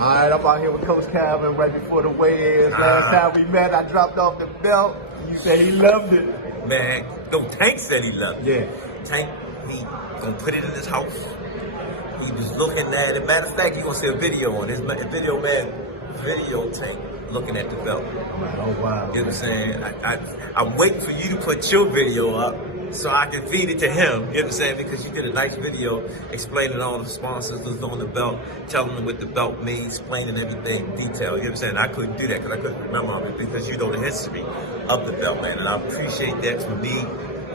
All right, I'm out here with Coach Calvin right before the weigh-ins. Last time we met, I dropped off the belt. You said he loved it. Man, no, Tank said he loved it. Yeah. Tank, he gonna put it in his house. He was looking at it. Matter of fact, you gonna see a video on this video Tank looking at the belt. Right, oh wow. You know what I'm saying? I'm waiting for you to put your video up so I can feed it to him. You know what I'm saying? Because you did a nice video explaining all the sponsors that's on the belt, telling them what the belt means, explaining everything in detail. You know what I'm saying? I couldn't do that because I couldn't remember all of it because you know the history of the belt, man. And I appreciate that from me,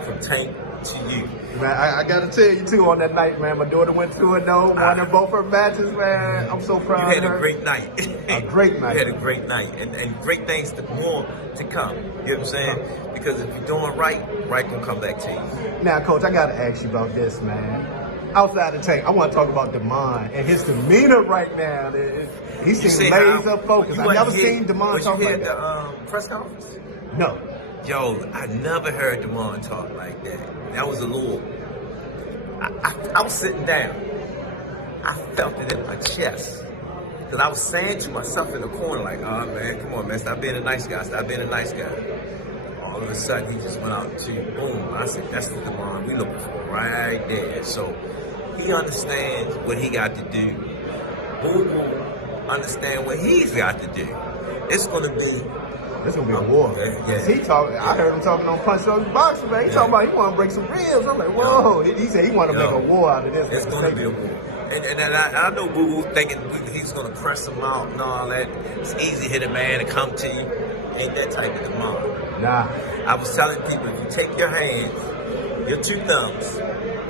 from Tank to you. Man, I gotta tell you too, on that night, man, my daughter went 2-0, won both her matches, man. I'm so proud You of had her. a great night. A great night. You had a great night. And great things more to come. You know what I'm saying? Because if you're doing right, right gonna come back to you. Now, Coach, I gotta ask you about this, man. Outside the Tank, I want to talk about Demond and his demeanor right now. He seems laser focused. I've never seen Demond talk like that. The press conference? No. Yo, I never heard Demond talk like that. That was a little. I was sitting down. I felt it in my chest. Because I was saying to myself in the corner, like, oh man, come on, man, stop being a nice guy, stop being a nice guy. All of a sudden, he just went out to boom. I said, that's the Demond we looking for right there. So he understands what he got to do. Boom, boom, understand what he's got to do. It's gonna be a war. Yeah. He talking. I heard him talking on Punch Drunk Boxing, man. He talking about he want to break some ribs. I'm like, whoa. He said he want to make a war out of this. It's going to be a war. And I know Boo Boo thinking he's going to press him out and all that. It's easy to hit a man and come to you. Ain't that type of demand. Nah. I was telling people, if you take your hands, your two thumbs,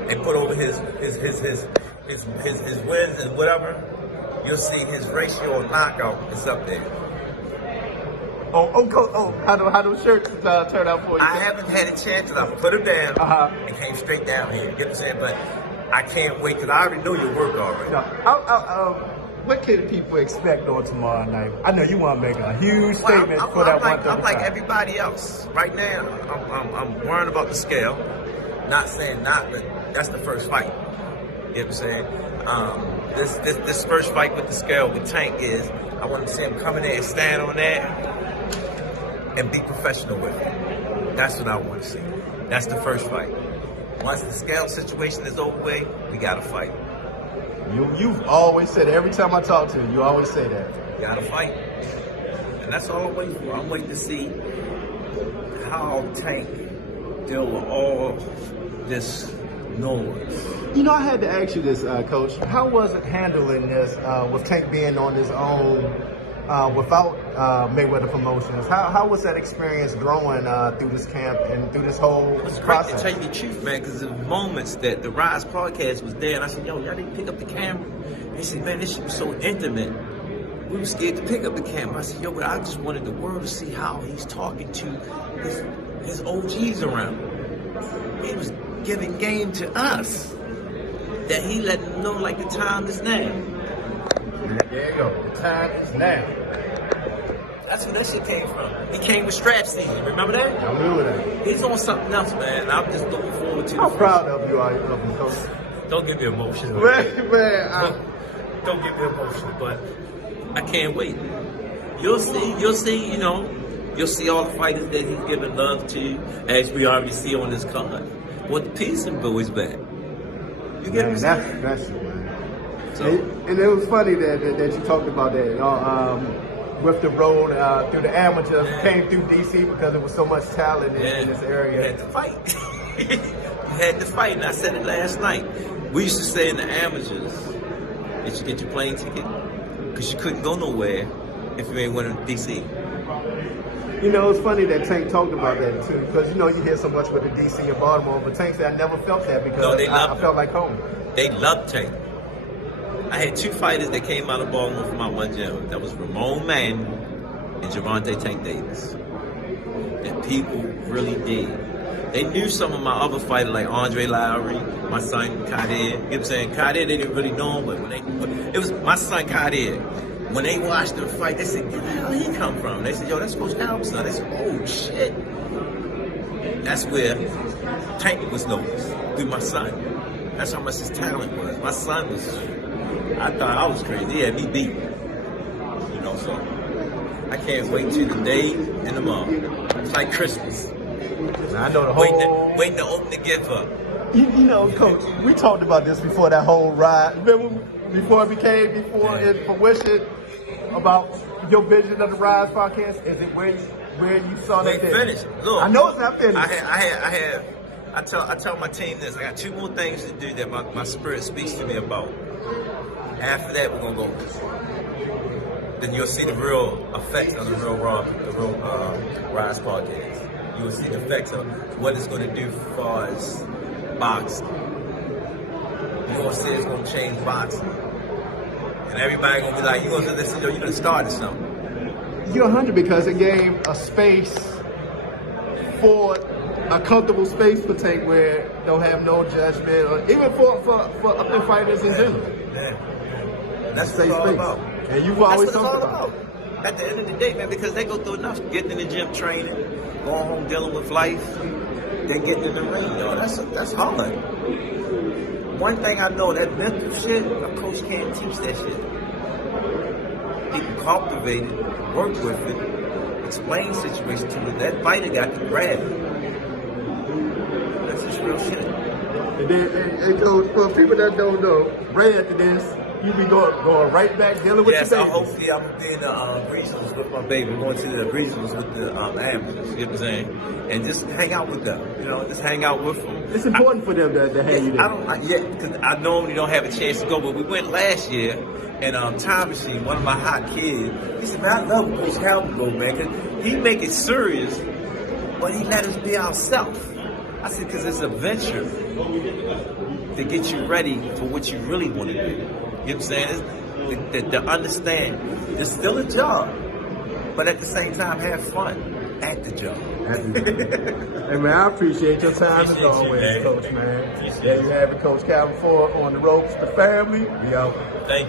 and put over his wins and whatever, you'll see his ratio of knockout is up there. How do shirts turn out for you? I haven't had a chance to put them down and came straight down here. You know what I'm saying? But I can't wait because I already know your work already. What can people expect on tomorrow night? I know you want to make a huge statement for that 135. I'm like everybody else. Right now, I'm worrying about the scale. Not saying not, but that's the first fight. You know what I'm saying? This first fight with the scale with Tank is, I want to see him come in there and stand on there and be professional with it. That's what I want to see. That's the first fight. Once the scale situation is over with, we got to fight. You've always said it. Every time I talk to you always say that. Got to fight. And that's all I'm waiting for. I'm waiting to see how Tank deal with all this noise. You know, I had to ask you this, Coach. How was it handling this with Tank being on his own without Mayweather Promotions? How was that experience growing through this camp and through this whole process? Great to tell you the truth, man, because the moments that the Rise podcast was there, and I said, yo, y'all didn't pick up the camera. They said, man, this shit was so intimate. We were scared to pick up the camera. I said, yo, but I just wanted the world to see how he's talking to his OGs around. He was giving game to us. That he let them know like the time is now. There you go. The time is now. That's where that shit came from. He came with strap season. Remember that? I remember that. He's on something else, man. I'm just looking forward to. How proud of you are you, Coach? Don't get me emotional. Don't get me emotional, but I can't wait. You'll see, you know, you'll see all the fighters that he's giving love to, as we already see on this card. With the peace and boys back. You get me? That's special, man. So, and it was funny that you talked about that. You know, with the road through the amateurs, came through DC because there was so much talent in this area. You had to fight. You had to fight, and I said it last night. We used to say in the amateurs that you get your plane ticket because you couldn't go nowhere if you ain't went to DC. You know, it's funny that Tank talked about that too, because you know you hear so much with the DC and Baltimore, but Tank said I never felt that because I felt like home. They loved Tank. I had two fighters that came out of Baltimore from my one gym. That was Ramon Mann and Gervonta Tank Davis. And people really did. They knew some of my other fighters like Andre Lowry, my son Kadir. You know what I'm saying? Kadir, they didn't really know him, but it was my son Kadir. When they watched them fight, they said, where the hell he come from? They said, yo, that's Coach Calvin's son. They said, oh, shit. That's where Tank was noticed, through my son. That's how much his talent was. My son was, I thought I was crazy. He had me beat. So I can't wait till the day and the month. It's like Christmas. I know the whole. Waiting to open the gift up. You know, Coach, we talked about this before that whole ride. Remember before it fruition, about your vision of the Rise podcast? Is it where you saw that finished? Look, I know it's not finished. I tell my team this. I got 2 more things to do that my spirit speaks to me about. After that, we're gonna go. Then you'll see the real effects of the real Rise podcast. You will see the effects of what it's going to do as far as boxing. You're going to see it's going to change boxing. And everybody going to be like, you're going to listen, you're going to start something. You're 100 because it gave a space for a comfortable space for Tank where don't have no judgment, or even for up fighters in general. Yeah. That's what it's all about. And you've always That's what it's talked all about. At the end of the day, man, because they go through enough getting in the gym training, going home dealing with life, then getting in the ring, yo. That's hard. One thing I know, that mental shit, a coach can't teach that shit. He can cultivate it, work with it, explain situations to it. That fighter got to grab it. That's just real shit. And then, and Coach, for people that don't know, right after this, you be going right back dealing with your baby. Yes, hopefully I'm going to be in the regionals with my baby. We're going to the regionals with the ambulance, you know what I'm saying? And just hang out with them, you know, just hang out with them. It's important for them to have you there. Because I normally don't have a chance to go, but we went last year, and Time Machine, one of my hot kids, he said, man, I love Coach Calvin go, man, because he make it serious, but he let us be ourselves. I said, because it's a venture to get you ready for what you really want to do. You know what I'm saying? To understand, it's still a job, but at the same time, have fun at the job. Hey, man, I appreciate your time as always, Coach, man. Appreciate there you have it, Coach Calvin Ford on the ropes, the family. We out. Thank you.